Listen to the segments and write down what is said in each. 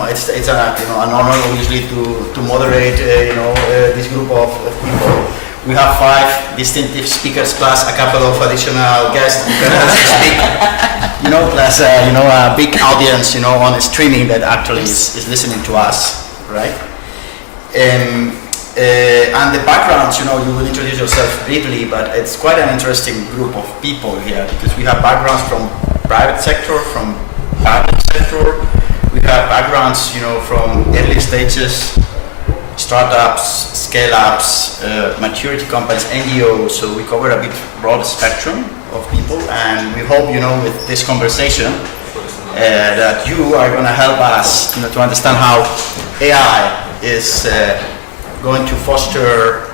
it's an honor obviously to moderate this group of people. We have 5 distinctive speakers plus a couple of additional guests who can also speak, plus a big audience on streaming that actually is listening to us, right? And the backgrounds, you will introduce yourself briefly, but it's quite an interesting group of people here because we have backgrounds from private sector, from public sector. We have backgrounds, from early stages, startups, scale-ups, maturity companies, NGOs. So we cover a bit broad spectrum of people, and we hope, with this conversation, that you are going to help us, to understand how AI is going to foster,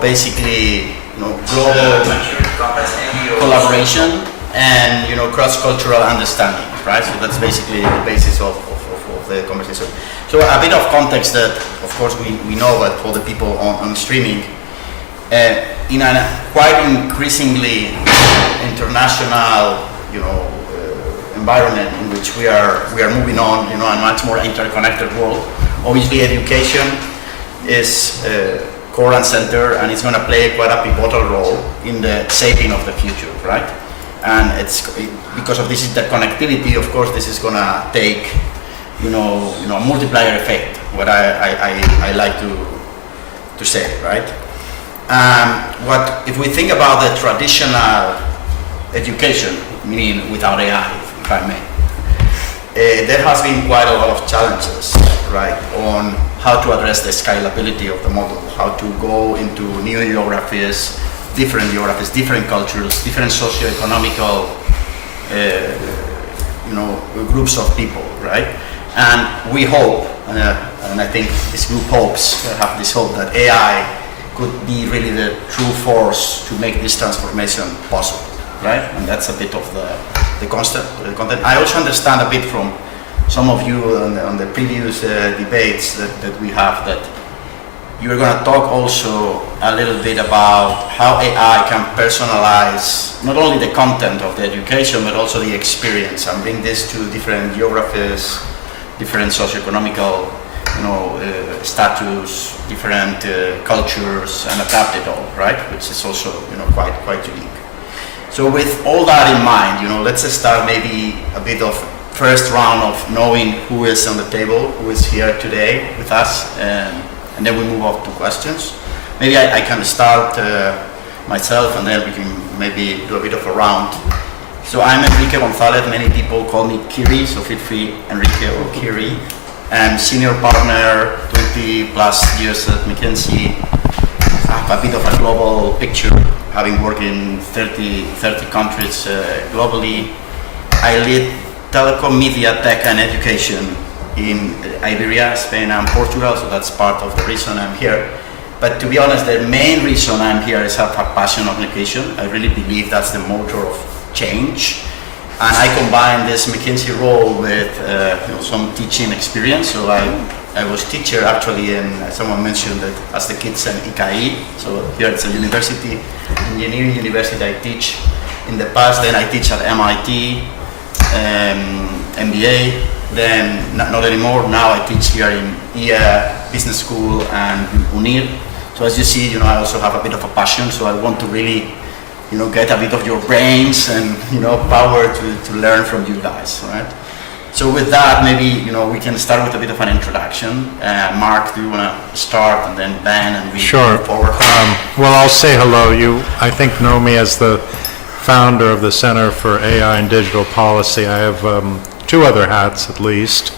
basically, global collaboration and, cross-cultural understanding, right? So that's basically the basis of the conversation. So a bit of context that, of course, we know, but for the people on streaming, in a quite increasingly international, environment in which we are moving on, a much more interconnected world. Obviously, education is core and center, and it's going to play quite a pivotal role in the shaping of the future, right? And because of this interconnectivity, of course, this is going to take, a multiplier effect. What I like to say, right? If we think about the traditional education, meaning without AI, if I may, there has been quite a lot of challenges, right, on how to address the scalability of the model, how to go into new geographies, different cultures, different socio-economical, groups of people, right? And we hope, and I think this group have this hope that AI could be really the true force to make this transformation possible, right? And that's a bit of the content. I also understand a bit from some of you on the previous debates that we have that you're going to talk also a little bit about how AI can personalize not only the content of the education but also the experience and bring this to different geographies, different socioeconomical status, different cultures, and adapt it all, right? Which is also quite unique. So with all that in mind, let's start maybe a bit of first round of knowing who is on the table, who is here today with us, and then we move on to questions. Maybe I can start myself, and then we can maybe do a bit of a round. So I'm Enrique Gonzalez. Many people call me Kiri, so feel free, Enrique or Kiri. I'm senior partner, 20 plus years at McKinsey. I have a bit of a global picture, having worked in 30 countries globally. I lead telecom, media, tech, and education in Iberia, Spain, and Portugal, so that's part of the reason I'm here. But to be honest, the main reason I'm here is I have a passion of education. I really believe that's the motor of change. And I combine this McKinsey role with some teaching experience. So I was teacher actually, and someone mentioned that as the kids in ICAI. So here it's a university, engineering university I teach. In the past, then I teach at MIT, MBA. Then not anymore. Now I teach here in IA Business School and UNIR. So as you see, I also have a bit of a passion. So I want to really, get a bit of your brains and power to learn from you guys, right? So with that, maybe we can start with a bit of an introduction. Mark, do you want to start, and then Ben, and we move forward? Well, I'll say hello. You, I think, know me as the founder of the Center for AI and Digital Policy. I have 2 other hats, at least.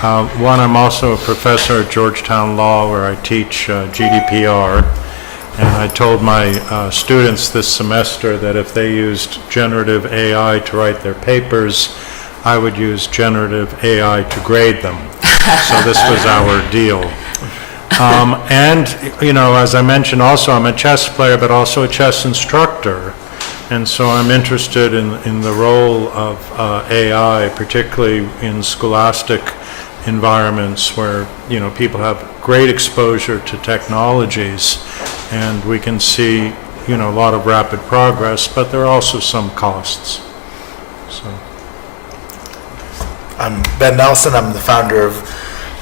One, I'm also a professor at Georgetown Law, where I teach GDPR. And I told my students this semester that if they used generative AI to write their papers, I would use generative AI to grade them. So this was our deal. And, as I mentioned also, I'm a chess player, but also a chess instructor. And so I'm interested in the role of AI, particularly in scholastic environments where, people have great exposure to technologies, and we can see, a lot of rapid progress, but there are also some costs. So. I'm Ben Nelson. I'm the founder of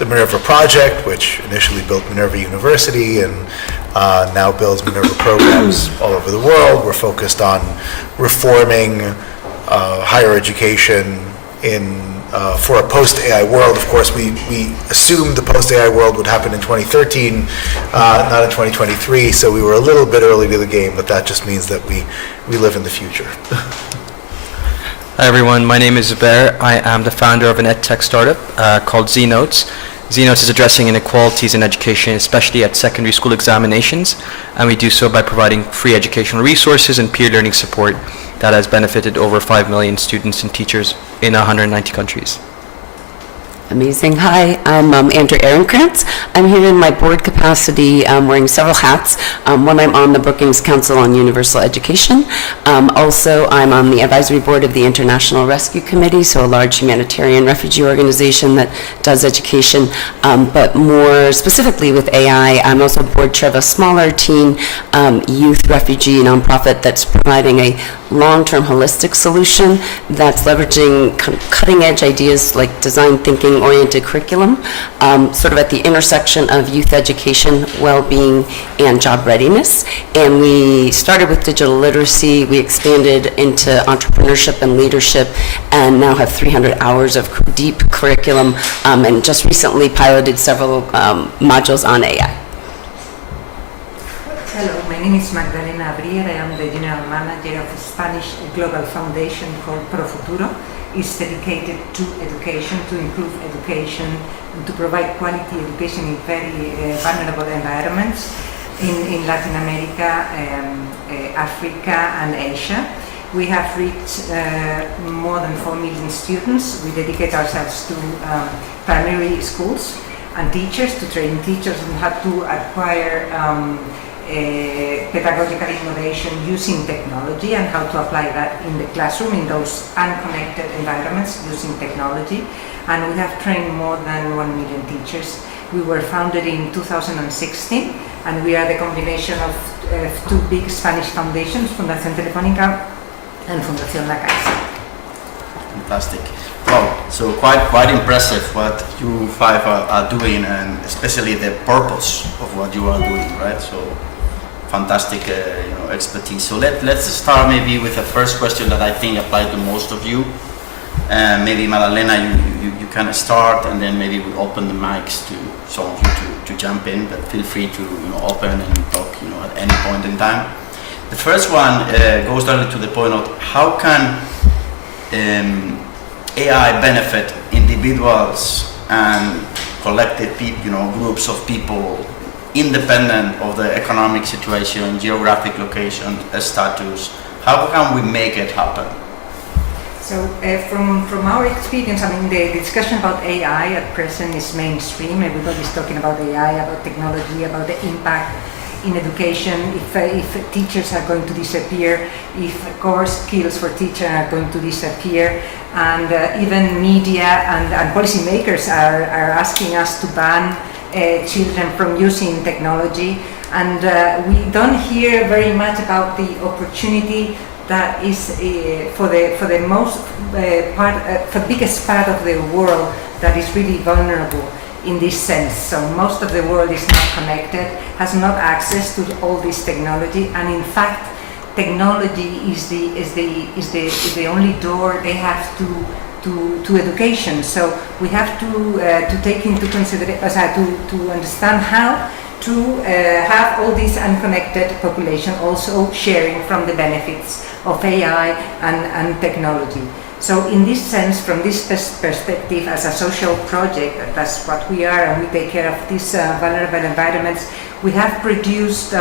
the Minerva Project, which initially built Minerva University and now builds Minerva programs all over the world. We're focused on reforming higher education for a post-AI world. Of course, we assumed the post-AI world would happen in 2013, not in 2023, so we were a little bit early to the game, but that just means that we live in the future. Hi everyone, my name is Zubair. I am the founder of an edtech startup called Z-Notes. Z-Notes is addressing inequalities in education, especially at secondary school examinations, and we do so by providing free educational resources and peer learning support that has benefited over 5 million students and teachers in 190 countries. Amazing. Hi, I'm Andrew Ehrenkrantz. I'm here in my board capacity wearing several hats. One, I'm on the Brookings Council on Universal Education. Also, I'm on the advisory board of the International Rescue Committee, so a large humanitarian refugee organization that does education. But more specifically with AI, I'm also board chair of a smaller teen youth refugee nonprofit that's providing a long-term holistic solution that's leveraging cutting-edge ideas like design thinking oriented curriculum, sort of at the intersection of youth education, well-being, and job readiness. And we started with digital literacy, we expanded into entrepreneurship and leadership, and now have 300 hours of deep curriculum, and just recently piloted several modules on AI. Hello, my name is Magdalena Abrier. I am the general manager of a Spanish global foundation called Pro Futuro. It's dedicated to education, to improve education, and to provide quality education in very vulnerable environments in Latin America, Africa, and Asia. We have reached more than 4 million students. We dedicate ourselves to primary schools and teachers, to train teachers on how to acquire pedagogical innovation using technology and how to apply that in the classroom in those unconnected environments using technology. And we have trained more than 1 million teachers. We were founded in 2016, and we are the combination of two big Spanish foundations, Fundación Telefónica and Fundación La Caixa. Fantastic. Wow, so quite impressive what you five are doing, and especially the purpose of what you are doing, right? So fantastic expertise. So let's start maybe with the first question that I think applies to most of you. Maybe Madalena, you can start, and then maybe we open the mics to some of you to jump in, but feel free to open and talk at any point in time. The first one goes directly to the point of how can AI benefit individuals and collective groups of people independent of the economic situation, geographic location, status. How can we make it happen? So from our experience, I mean, the discussion about AI at present is mainstream. Everybody's talking about AI, about technology, about the impact in education, if teachers are going to disappear, if core skills for teachers are going to disappear, and even media and policymakers are asking us to ban children from using technology. And we don't hear very much about the opportunity that is for the most part, for the biggest part of the world that is really vulnerable in this sense. So most of the world is not connected, has not access to all this technology, and in fact, technology is the only door they have to education. So we have to take into consideration to understand how to have all this unconnected population also sharing from the benefits of AI and technology. So in this sense, from this perspective, as a social project, that's what we are, and we take care of these vulnerable environments. We have produced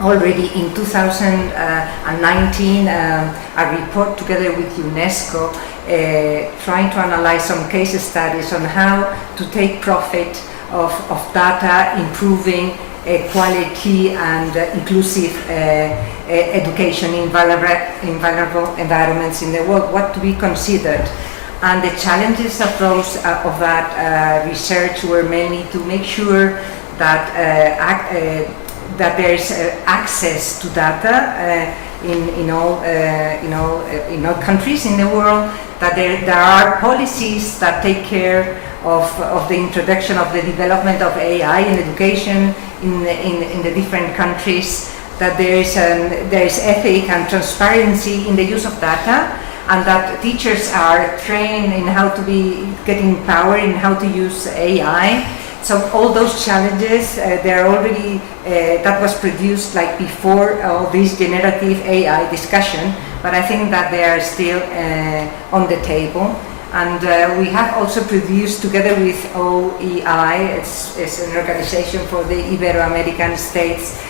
already in 2019 a report together with UNESCO trying to analyze some case studies on how to take profit of data, improving quality and inclusive education in vulnerable environments in the world. What to be considered, and the challenges of those of that research were mainly to make sure that that there is access to data in all countries in the world, that there are policies that take care of the introduction of the development of AI in education in the different countries, that there is ethic and transparency in the use of data, and that teachers are trained in how to be getting power in how to use AI. So all those challenges, they're already, that was produced like before all this generative AI discussion, but I think that they are still on the table. And we have also produced, together with OEI, it's an organization for the Ibero-American states,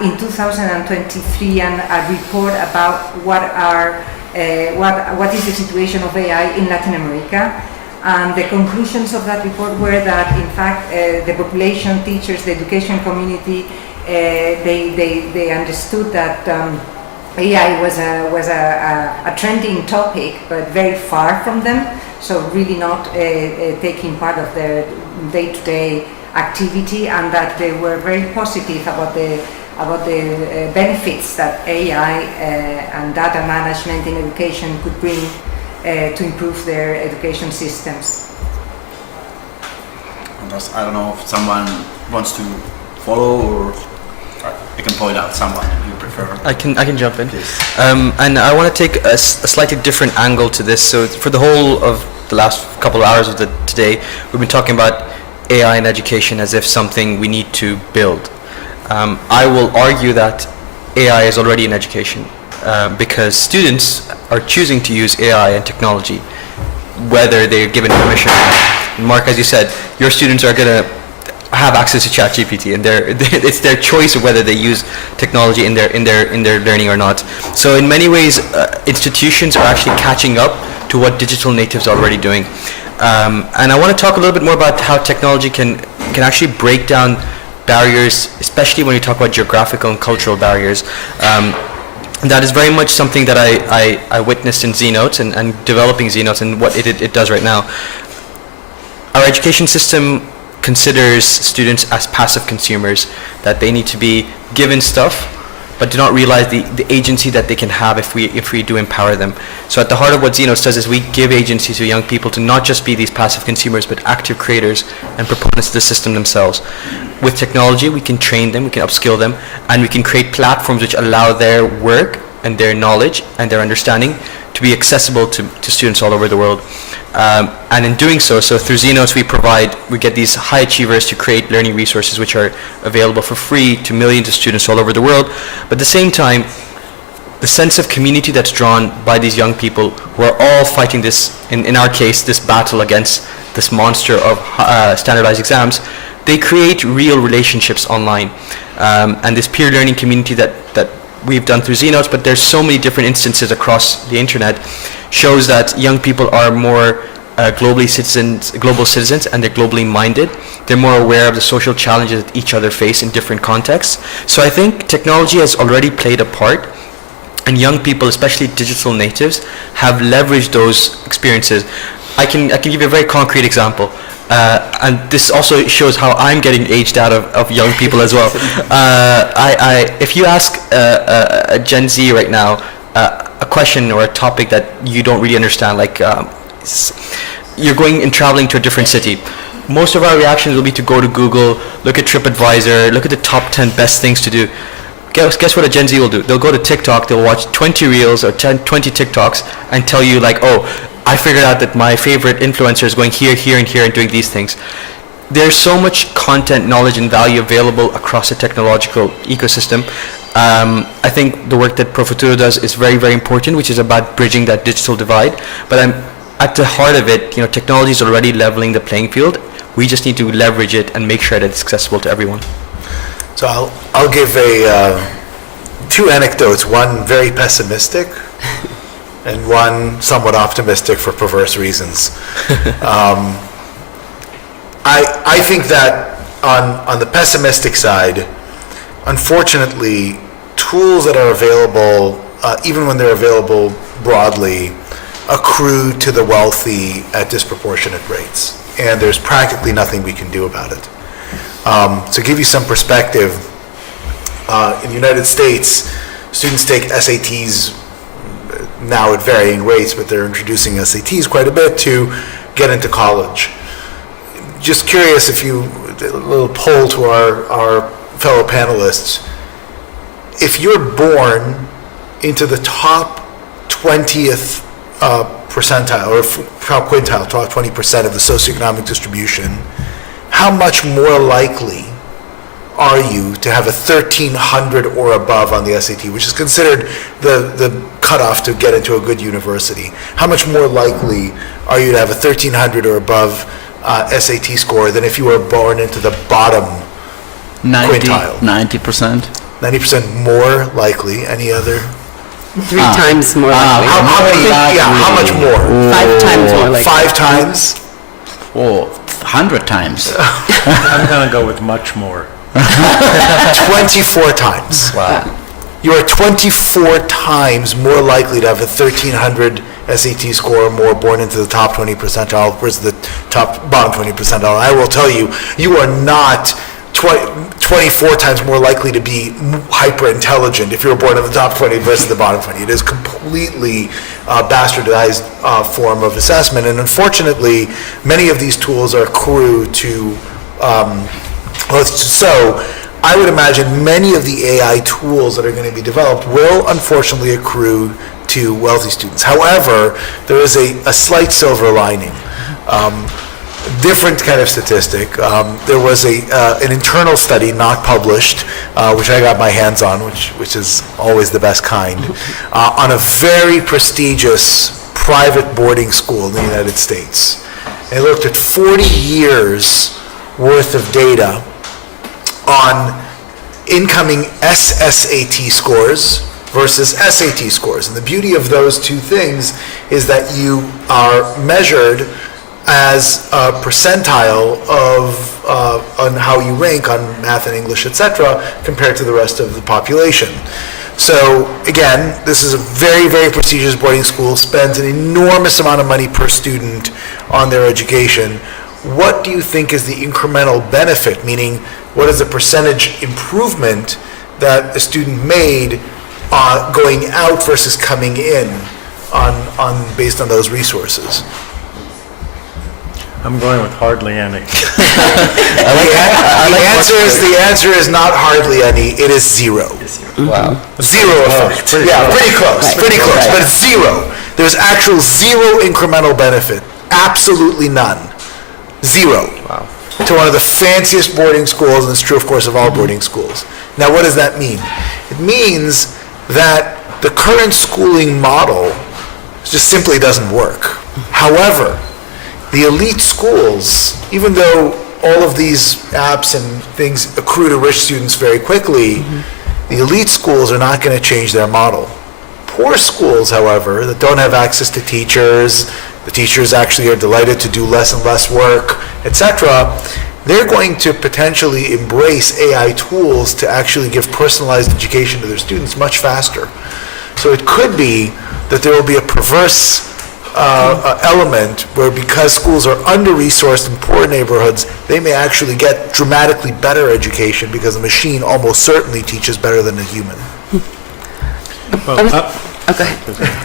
in 2023, a report about what is the situation of AI in Latin America. And the conclusions of that report were that, in fact, the population, teachers, the education community, they understood that AI was a trending topic, but very far from them. So really not taking part of their day-to-day activity, and that they were very positive about the benefits that AI and data management in education could bring to improve their education systems. I don't know if someone wants to follow, or I can point out someone you prefer. I can jump in. And I want to take a slightly different angle to this. So for the whole of the last couple of hours of today, we've been talking about AI in education as if something we need to build. I will argue that AI is already in education because students are choosing to use AI and technology, whether they're given permission or not. Mark, as you said, your students are going to have access to ChatGPT, and it's their choice of whether they use technology in their learning or not. So in many ways, institutions are actually catching up to what digital natives are already doing. And I want to talk a little bit more about how technology can actually break down barriers, especially when we talk about geographical and cultural barriers. That is very much something that I witnessed in Z-Notes and developing Z-Notes and what it does right now. Our education system considers students as passive consumers, that they need to be given stuff, but do not realize the agency that they can have if we do empower them. So at the heart of what Z-Notes does is we give agency to young people to not just be these passive consumers, but active creators and proponents of the system themselves. With technology, we can train them, we can upskill them, and we can create platforms which allow their work and their knowledge and their understanding to be accessible to students all over the world. And in doing so through Z-Notes we get these high achievers to create learning resources which are available for free to millions of students all over the world. But at the same time, the sense of community that's drawn by these young people who are all fighting this, in our case, this battle against this monster of standardized exams, they create real relationships online. And this peer learning community that we've done through Z-Notes, but there's so many different instances across the internet, shows that young people are more global citizens, and they're globally minded. They're more aware of the social challenges that each other face in different contexts. So I think technology has already played a part, and young people, especially digital natives, have leveraged those experiences. I can give you a very concrete example. And this also shows how I'm getting aged out of young people as well. If you ask a Gen Z right now a question or a topic that you don't really understand, like you're going and traveling to a different city, most of our reactions will be to go to Google, look at TripAdvisor, look at the top 10 best things to do. Guess what a Gen Z will do? They'll go to TikTok, they'll watch 20 Reels or 20 TikToks and tell you like, oh, I figured out that my favorite influencer is going here, here, and here and doing these things. There's so much content, knowledge, and value available across the technological ecosystem. I think the work that Pro Futuro does is very, very important, which is about bridging that digital divide. But at the heart of it, technology is already leveling the playing field. We just need to leverage it and make sure that it's accessible to everyone. So I'll give two anecdotes, one very pessimistic and one somewhat optimistic for perverse reasons. I think that on the pessimistic side, unfortunately, tools that are available, even when they're available broadly, accrue to the wealthy at disproportionate rates. And there's practically nothing we can do about it. To give you some perspective, in the United States, students take SATs now at varying rates, but they're introducing SATs quite a bit to get into college. Just curious if you, a little poll to our fellow panelists, if you're born into the top 20th percentile, or top quintile, top 20% of the socioeconomic distribution, how much more likely are you to have a 1300 or above on the SAT, which is considered the cutoff to get into a good university? How much more likely are you to have a 1300 or above SAT score than if you were born into the bottom quintile? 90%. 90% more likely. Any other? 3 times more likely. How much more? 5 times more likely. 5 times? Or 100 times. I'm going to go with much more. 24 times. Wow. You are 24 times more likely to have a 1300 SAT score or more born into the top 20 percentile versus the bottom 20 percentile. I will tell you, you are not 24 times more likely to be hyper intelligent if you were born in the top 20 versus the bottom 20. It is completely bastardized form of assessment, and unfortunately, many of these tools are accrue to. So I would imagine many of the AI tools that are going to be developed will unfortunately accrue to wealthy students. However, there is a slight silver lining. Different kind of statistic. There was an internal study not published, which I got my hands on, which is always the best kind, on a very prestigious private boarding school in the United States. They looked at 40 years worth of data on incoming SSAT scores versus SAT scores. And the beauty of those two things is that you are measured as a percentile of on how you rank on math and English, etc., compared to the rest of the population. So again, this is a very, very prestigious boarding school, spends an enormous amount of money per student on their education. What do you think is the incremental benefit, meaning what is the percentage improvement that a student made going out versus coming in on based on those resources? I'm going with hardly any. The answer is not hardly any, it is zero. Wow. Zero effect. Yeah, pretty close, but it's zero. There's actual zero incremental benefit, absolutely none. Zero. Wow. To one of the fanciest boarding schools, and it's true, of course, of all boarding schools. Now, what does that mean? It means that the current schooling model just simply doesn't work. However, the elite schools, even though all of these apps and things accrue to rich students very quickly, the elite schools are not going to change their model. Poor schools, however, that don't have access to teachers, the teachers actually are delighted to do less and less work, etc., they're going to potentially embrace AI tools to actually give personalized education to their students much faster. So it could be that there will be a perverse element where, because schools are under-resourced in poor neighborhoods, they may actually get dramatically better education because the machine almost certainly teaches better than a human. Okay.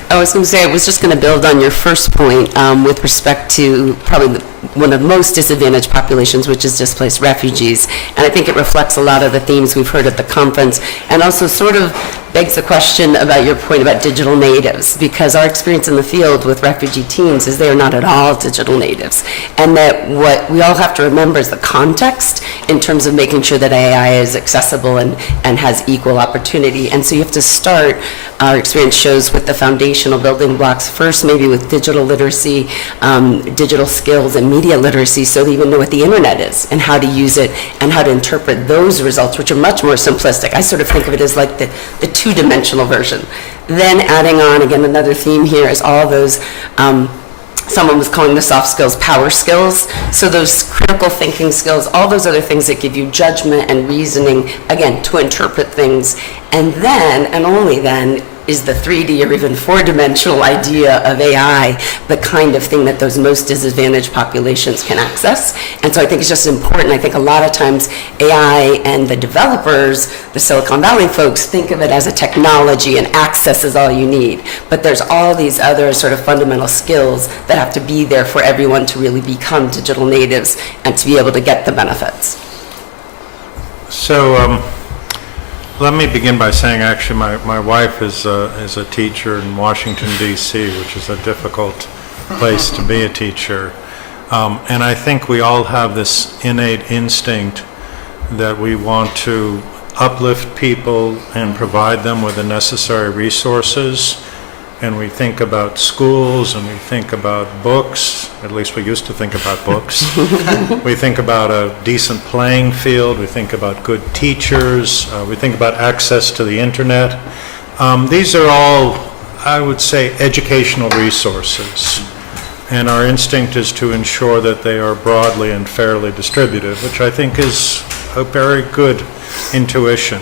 I was going to say, I was just going to build on your first point with respect to probably one of the most disadvantaged populations, which is displaced refugees. And I think it reflects a lot of the themes we've heard at the conference, and also sort of begs the question about your point about digital natives, because our experience in the field with refugee teens is they are not at all digital natives. And that what we all have to remember is the context in terms of making sure that AI is accessible and has equal opportunity. And so you have to start, our experience shows, with the foundational building blocks first, maybe with digital literacy, digital skills, and media literacy, so they even know what the internet is and how to use it and how to interpret those results, which are much more simplistic. I sort of think of it as like the two-dimensional version. Then adding on, again, another theme here is all those, someone was calling the soft skills power skills, so those critical thinking skills, all those other things that give you judgment and reasoning, again, to interpret things. And then, and only then, is the 3D or even 4-dimensional idea of AI the kind of thing that those most disadvantaged populations can access. And so I think it's just important. I think a lot of times AI and the developers, the Silicon Valley folks, think of it as a technology and access is all you need. But there's all these other sort of fundamental skills that have to be there for everyone to really become digital natives and to be able to get the benefits. So let me begin by saying, actually, my wife is a teacher in Washington, D.C., which is a difficult place to be a teacher. And I think we all have this innate instinct that we want to uplift people and provide them with the necessary resources. And we think about schools, and we think about books, at least we used to think about books. We think about a decent playing field, we think about good teachers, we think about access to the internet. These are all, I would say, educational resources. And our instinct is to ensure that they are broadly and fairly distributed, which I think is a very good intuition.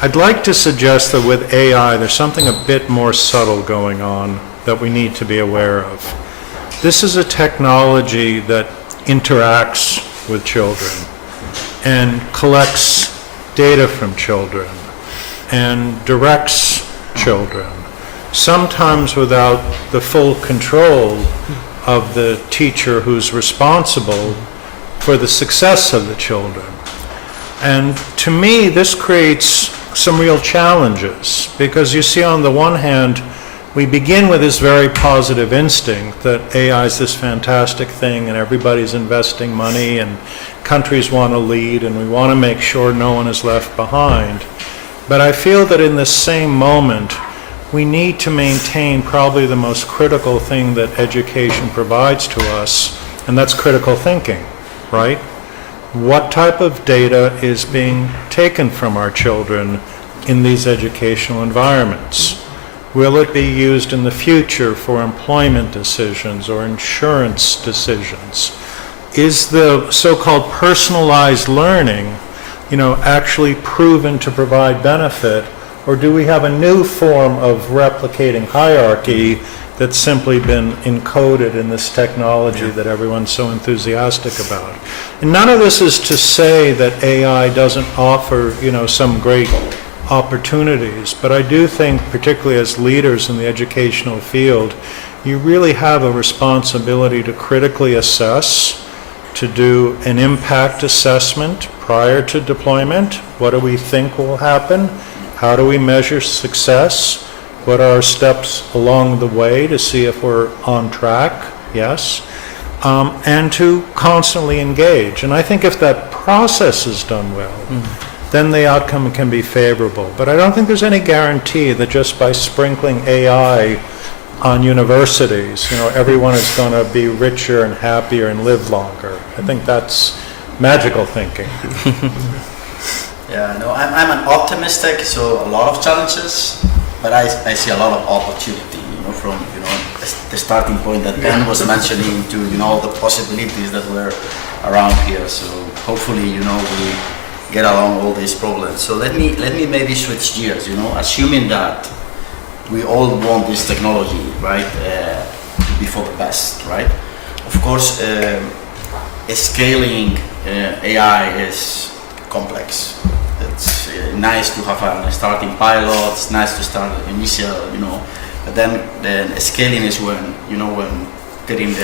I'd like to suggest that with AI, there's something a bit more subtle going on that we need to be aware of. This is a technology that interacts with children and collects data from children and directs children, sometimes without the full control of the teacher who's responsible for the success of the children. And to me, this creates some real challenges, because you see, on the one hand, we begin with this very positive instinct that AI is this fantastic thing and everybody's investing money and countries want to lead and we want to make sure no one is left behind. But I feel that in this same moment, we need to maintain probably the most critical thing that education provides to us, and that's critical thinking, right? What type of data is being taken from our children in these educational environments? Will it be used in the future for employment decisions or insurance decisions? Is the so-called personalized learning, actually proven to provide benefit, or do we have a new form of replicating hierarchy that's simply been encoded in this technology that everyone's so enthusiastic about? And none of this is to say that AI doesn't offer, some great opportunities, but I do think, particularly as leaders in the educational field, you really have a responsibility to critically assess, to do an impact assessment prior to deployment. What do we think will happen? How do we measure success? What are our steps along the way to see if we're on track? Yes. And to constantly engage. And I think if that process is done well, then the outcome can be favorable. But I don't think there's any guarantee that just by sprinkling AI on universities, everyone is going to be richer and happier and live longer. I think that's magical thinking. Yeah, no, I'm an optimistic, so a lot of challenges, but I see a lot of opportunity, from, the starting point that Ben was mentioning to, all the possibilities that were around here. So hopefully, we get along all these problems. So let me maybe switch gears, assuming that we all want this technology, right, to be for the best, right? Of course, scaling AI is complex. It's nice to have a starting pilot, it's nice to start initial, but then scaling is when, when getting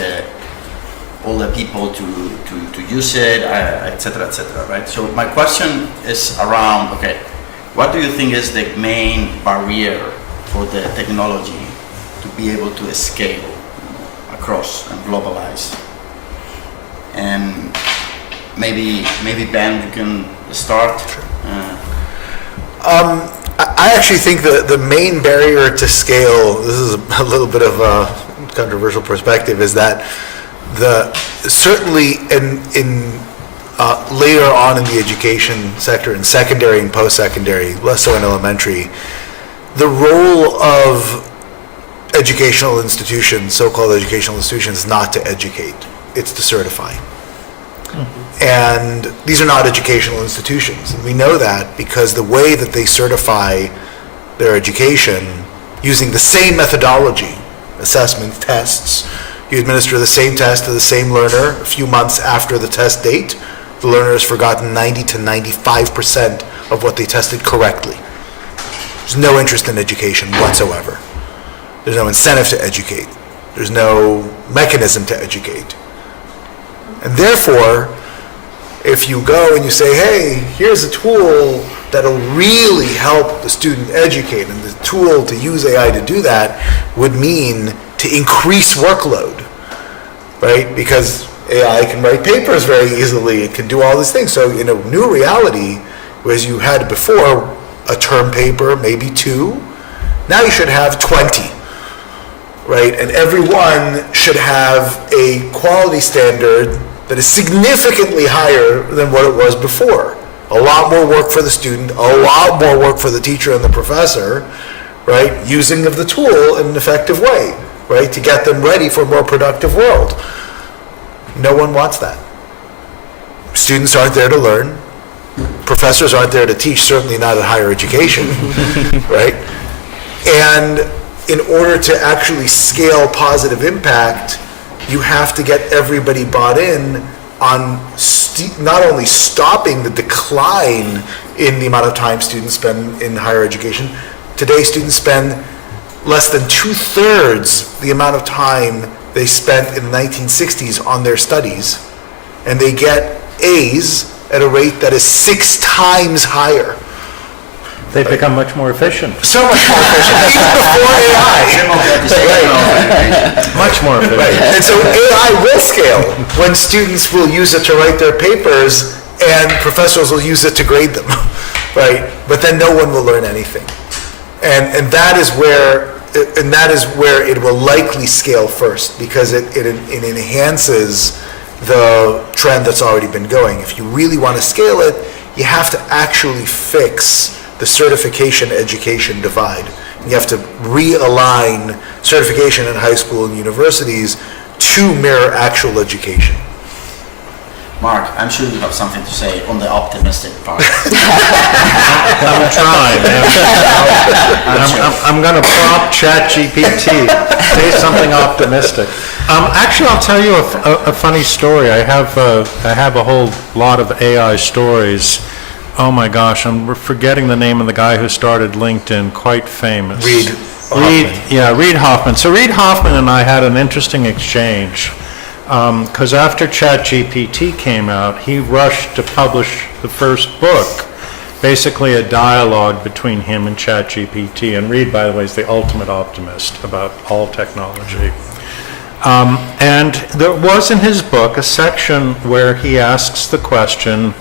all the people to use it, et cetera, right? So my question is around, okay, what do you think is the main barrier for the technology to be able to scale across and globalize? And maybe Ben, you can start. I actually think the main barrier to scale, this is a little bit of a controversial perspective, is that certainly in later on in the education sector, in secondary and post-secondary, less so in elementary, the role of educational institutions, so-called educational institutions, is not to educate, it's to certify. And these are not educational institutions. And we know that because the way that they certify their education using the same methodology, assessment, tests. You administer the same test to the same learner a few months after the test date. The learner has forgotten 90 to 95% of what they tested correctly. There's no interest in education whatsoever. There's no incentive to educate. There's no mechanism to educate. And therefore, if you go and you say, hey, here's a tool that'll really help the student educate, and the tool to use AI to do that would mean to increase workload, right? Because AI can write papers very easily, it can do all these things. So in a new reality, whereas you had before a term paper, maybe 2, now you should have 20, right? And everyone should have a quality standard that is significantly higher than what it was before. A lot more work for the student, a lot more work for the teacher and the professor, right? Using of the tool in an effective way, right? To get them ready for a more productive world. No one wants that. Students aren't there to learn. Professors aren't there to teach, certainly not at higher education, right? And in order to actually scale positive impact, you have to get everybody bought in on not only stopping the decline in the amount of time students spend in higher education. Today, students spend less than 2/3 the amount of time they spent in the 1960s on their studies, and they get A's at a rate that is 6 times higher. They've become much more efficient. So much more efficient, even before AI. Much more efficient. Right. And so AI will scale when students will use it to write their papers and professors will use it to grade them, right? But then no one will learn anything. And that is where it will likely scale first, because it enhances the trend that's already been going. If you really want to scale it, you have to actually fix the certification education divide. You have to realign certification in high school and universities to mirror actual education. Mark, I'm sure you have something to say on the optimistic part. I'm trying. I'm going to prompt ChatGPT. Say something optimistic. Actually, I'll tell you a funny story. I have a whole lot of AI stories. Oh my gosh, I'm forgetting the name of the guy who started LinkedIn, quite famous. Reid Hoffman. So Reid Hoffman and I had an interesting exchange, because after ChatGPT came out, he rushed to publish the first book, basically a dialogue between him and ChatGPT. And Reid, by the way, is the ultimate optimist about all technology. And there was in his book a section where he asks the question,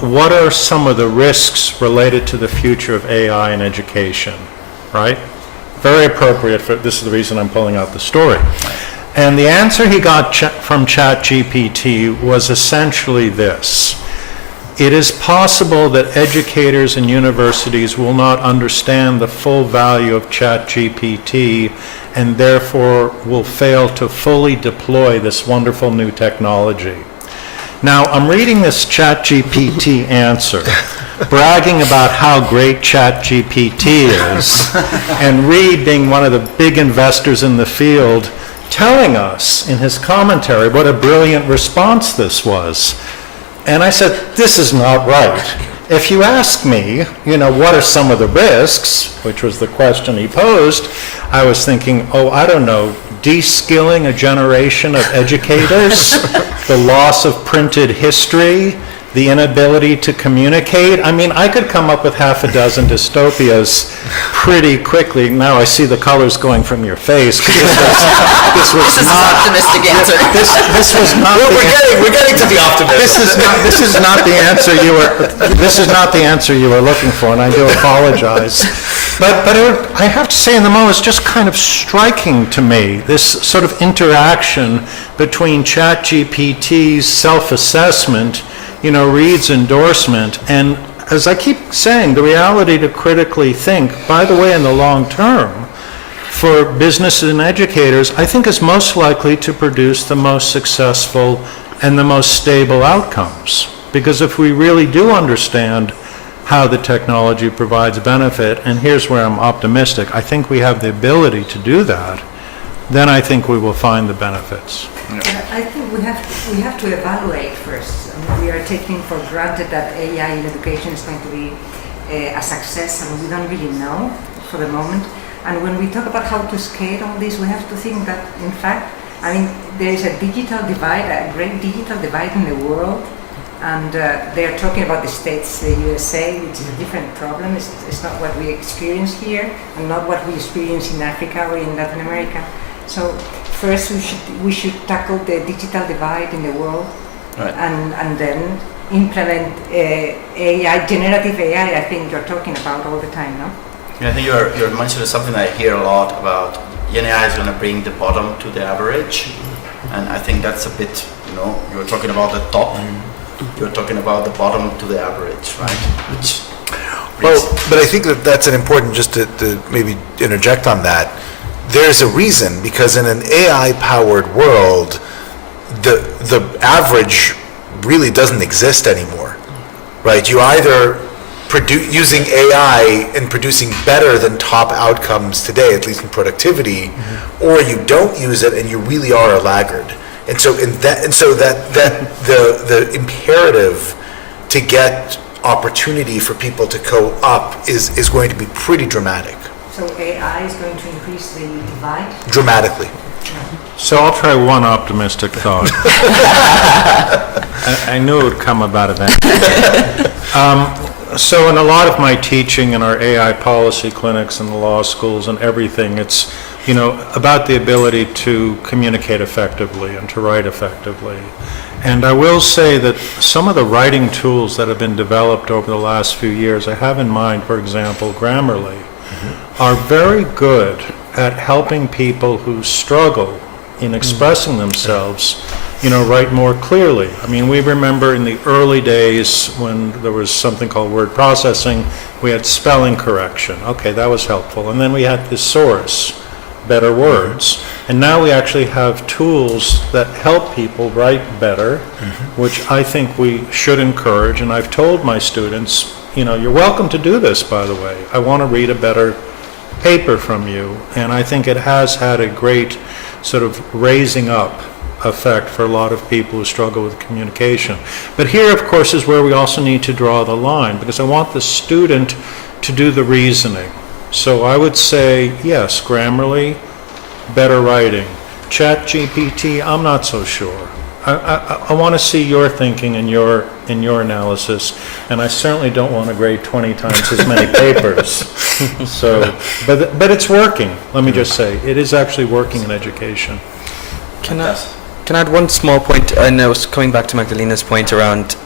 what are some of the risks related to the future of AI in education, right? Very appropriate for, this is the reason I'm pulling out the story. And the answer he got from ChatGPT was essentially this. It is possible that educators and universities will not understand the full value of ChatGPT and therefore will fail to fully deploy this wonderful new technology. Now, I'm reading this ChatGPT answer, bragging about how great ChatGPT is, and Reid, being one of the big investors in the field, telling us in his commentary what a brilliant response this was. And I said, this is not right. If you ask me, what are some of the risks, which was the question he posed, I was thinking, I don't know, de-skilling a generation of educators, the loss of printed history, the inability to communicate. I mean, I could come up with half a dozen dystopias pretty quickly. Now I see the colors going from your face. This was not an optimistic answer. This was not. We're getting to the optimism. This is not the answer you were. This is not the answer you were looking for, and I do apologize. But I have to say, in the moment, it's just kind of striking to me, this sort of interaction between ChatGPT's self-assessment, Reid's endorsement, and as I keep saying, the reality to critically think, by the way, in the long term, for businesses and educators, I think is most likely to produce the most successful and the most stable outcomes. Because if we really do understand how the technology provides benefit, and here's where I'm optimistic. I think we have the ability to do that. Then I think we will find the benefits. I think we have to evaluate first. I mean, we are taking for granted that AI in education is going to be a success, and we don't really know for the moment. And when we talk about how to scale all this, we have to think that, in fact, I mean, there is a digital divide, a great digital divide in the world, and they are talking about the States, the USA, which is a different problem. It's not what we experience here, and not what we experience in Africa or in Latin America. So first, we should tackle the digital divide in the world, Right. and then implement AI, generative AI. I think you're talking about all the time, no? Yeah, I think you're mentioning something I hear a lot about. GenAI is going to bring the bottom to the average, and I think that's a bit, you're talking about the top, you're talking about the bottom to the average, right? Which Well, but I think that that's an important, just to maybe interject on that. There's a reason, because in an AI-powered world, the average really doesn't exist anymore, right? You either using AI and producing better than top outcomes today, at least in productivity, or you don't use it and you really are a laggard. And so the imperative to get opportunity for people to go up is going to be pretty dramatic. So AI is going to increase the divide? Dramatically. So I'll try one optimistic thought. I knew it would come about eventually. So in a lot of my teaching in our AI policy clinics and the law schools and everything, it's, about the ability to communicate effectively and to write effectively. And I will say that some of the writing tools that have been developed over the last few years, I have in mind, for example, Grammarly, are very good at helping people who struggle in expressing themselves, write more clearly. I mean, we remember in the early days when there was something called word processing, we had spelling correction. Okay, that was helpful. And then we had thesaurus, better words. And now we actually have tools that help people write better, which I think we should encourage. And I've told my students, you're welcome to do this, by the way. I want to read a better paper from you. And I think it has had a great sort of raising up effect for a lot of people who struggle with communication. But here, of course, is where we also need to draw the line, because I want the student to do the reasoning. So I would say, yes, Grammarly, better writing. ChatGPT, I'm not so sure. I want to see your thinking and your analysis, and I certainly don't want to grade 20 times as many papers. So, but it's working. Let me just say, it is actually working in education. Can I add one small point? And I was coming back to Magdalena's point around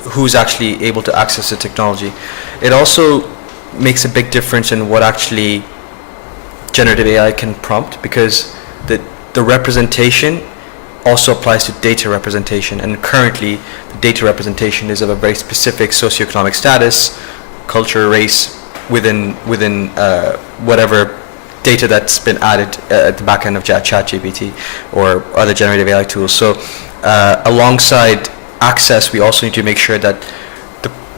who's actually able to access the technology. It also makes a big difference in what actually generative AI can prompt, because the representation also applies to data representation, and currently the data representation is of a very specific socioeconomic status, culture, race, within whatever data that's been added at the back end of ChatGPT or other generative AI tools. So alongside access, we also need to make sure that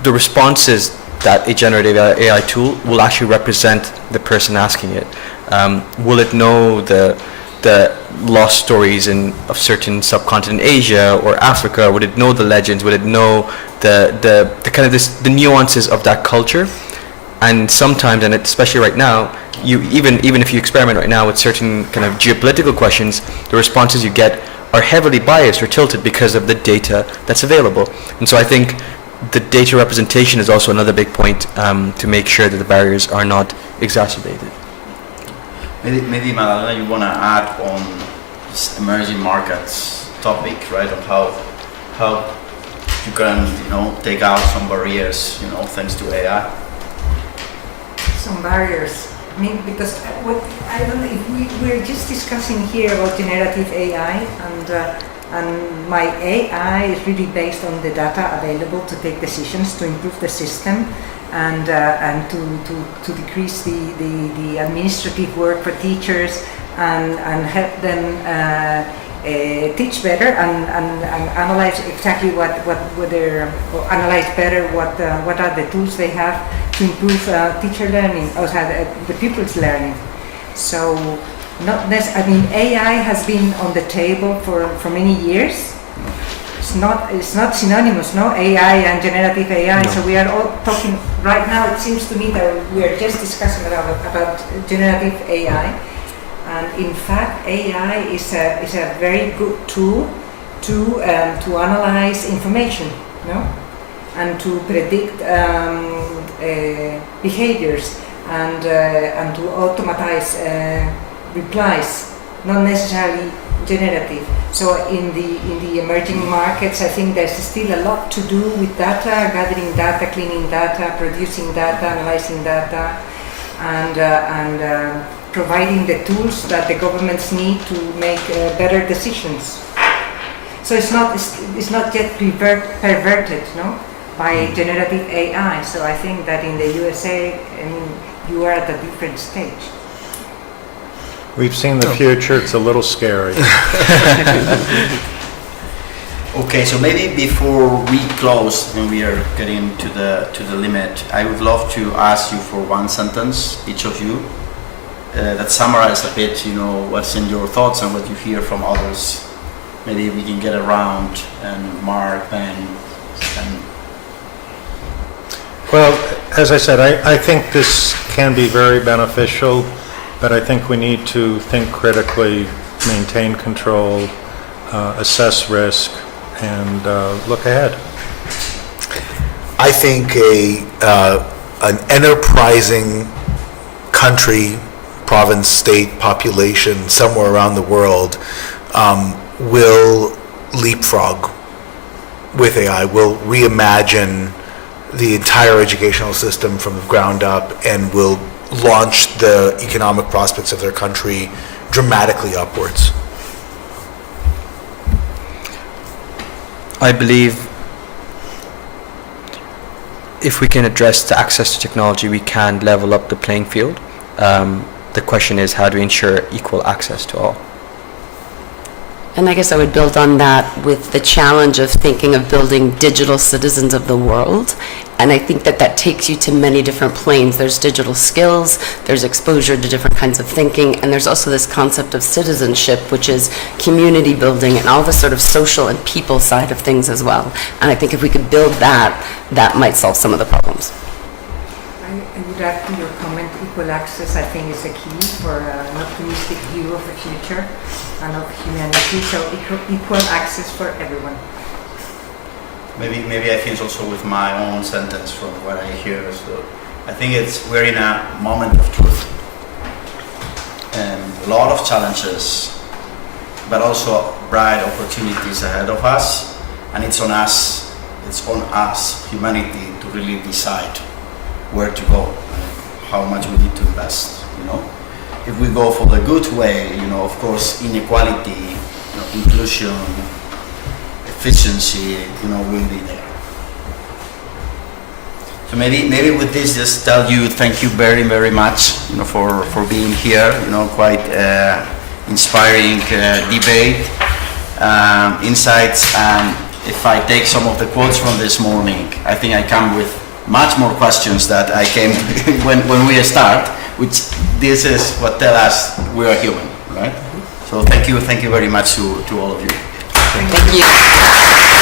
the responses that a generative AI tool will actually represent the person asking it. Will it know the lost stories of certain subcontinent Asia or Africa? Would it know the legends? Would it know the kind of the nuances of that culture? And sometimes, and especially right now, you even if you experiment right now with certain kind of geopolitical questions, the responses you get are heavily biased or tilted because of the data that's available. And so I think the data representation is also another big point to make sure that the barriers are not exacerbated. Maybe Madalena, you want to add on this emerging markets topic, right? Of how you can, take out some barriers, thanks to AI. Some barriers. I mean, because I don't know if we're just discussing here about generative AI, and my AI is really based on the data available to take decisions to improve the system, and to decrease the administrative work for teachers, and help them teach better and analyze exactly what they're, or analyze better what are the tools they have to improve teacher learning, or the pupils' learning. So, I mean, AI has been on the table for many years. It's not synonymous, no, AI and generative AI. No. So we are all talking right now. It seems to me that we are just discussing about generative AI. And in fact, AI is a very good tool to analyze information, no, and to predict behaviors and to automatize replies, not necessarily generative. So in the emerging markets, I think there's still a lot to do with data, gathering data, cleaning data, producing data, analyzing data, and providing the tools that the governments need to make better decisions. So it's not yet perverted, no, by generative AI. So I think that in the USA, I mean, you are at a different stage. We've seen the future. It's a little scary. Okay, so maybe before we close, when we are getting to the limit, I would love to ask you for one sentence, each of you, that summarize a bit, you know, what's in your thoughts and what you hear from others. Maybe we can get around, and Mark, Ben, and... Well, as I said, I think this can be very beneficial, but I think we need to think critically, maintain control, assess risk, and look ahead. I think an enterprising country, province, state, population somewhere around the world will leapfrog with AI, will reimagine the entire educational system from the ground up, and will launch the economic prospects of their country dramatically upwards. I believe if we can address the access to technology, we can level up the playing field. The question is, how do we ensure equal access to all? And I guess I would build on that with the challenge of thinking of building digital citizens of the world. And I think that takes you to many different planes. There's digital skills, there's exposure to different kinds of thinking, and there's also this concept of citizenship, which is community building and all the sort of social and people side of things as well. And I think if we could build that, that might solve some of the problems. I would add to your comment, equal access I think is a key for an optimistic view of the future and of humanity, so equal access for everyone. Maybe I finish also with my own sentence from what I hear. So I think we're in a moment of truth, and a lot of challenges, but also bright opportunities ahead of us, and it's on us, humanity, to really decide where to go, how much we need to invest, you know. If we go for the good way, you know, of course, inequality, you know, inclusion, efficiency, you know, will be there. So maybe with this, just tell you thank you very, very much, you know, for being here, you know, quite inspiring debate, insights, and if I take some of the quotes from this morning, I think I come with much more questions that I came when we start, which this is what tell us we are human, right? So thank you very much to all of you. Thank you.